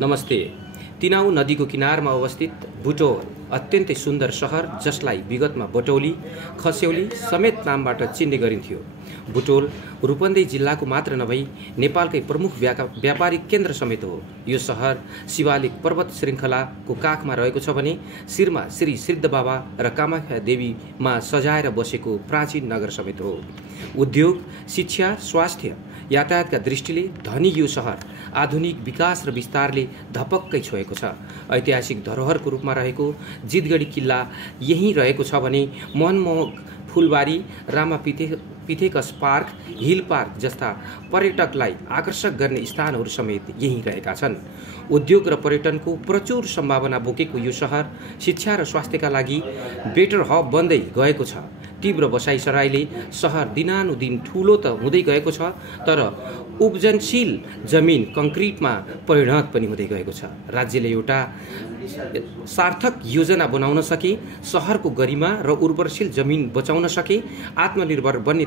नमस्ते। तिनाउ नदीको किनारमा अवस्थित बुटोल अत्यन्तै सुन्दर सहर जसलाई विगतमा बटौली, खस्यौली समेत नामबाट चिन्ने गरिन्थ्यो। बुटोल रूपन्देही जिल्लाको मात्र नभई नेपालकै प्रमुख व्यापारिक केन्द्र समेत हो। यो सहर शिवालिक पर्वत श्रृङ्खलाको काखमा रहेको छ भने शिरमा श्री सिद्धबाबा र कामाख्या देवीमा सजाएर बसेको प्राचीन नगर समेत हो। उद्योग, शिक्षा, स्वास्थ्य, यातायातका दृष्टिले धनी यो सहर आधुनिक विकास र विस्तारले धपक्कै छोएको छ। ऐतिहासिक धरोहरको रूपमा रहेको जितगढी किल्ला यहीँ रहेको छ भने मनमोहक फुलबारी, Rama pithecus park, hill park जस्ता पर्यटकलाई आकर्षक गर्ने स्थानहरू समेत यहीँ रहेका छन्। उद्योग र पर्यटनको प्रचुर सम्भावना बोकेको यो सहर शिक्षा र स्वास्थ्यका लागि बेटर हब बन्दै गएको छ। तीव्र बसाइसराईले सहर दिनानुदिन ठूलो त हुँदै गएको छ, तर उब्जनशील जमिन कङ्क्रिटमा परिणत पनि हुँदै गएको छ। राज्यले एउटा सार्थक योजना बनाउन सके, सहरको गरिमा र उर्वरशील जमिन बचाउन सके, आत्मनिर्भर बन्ने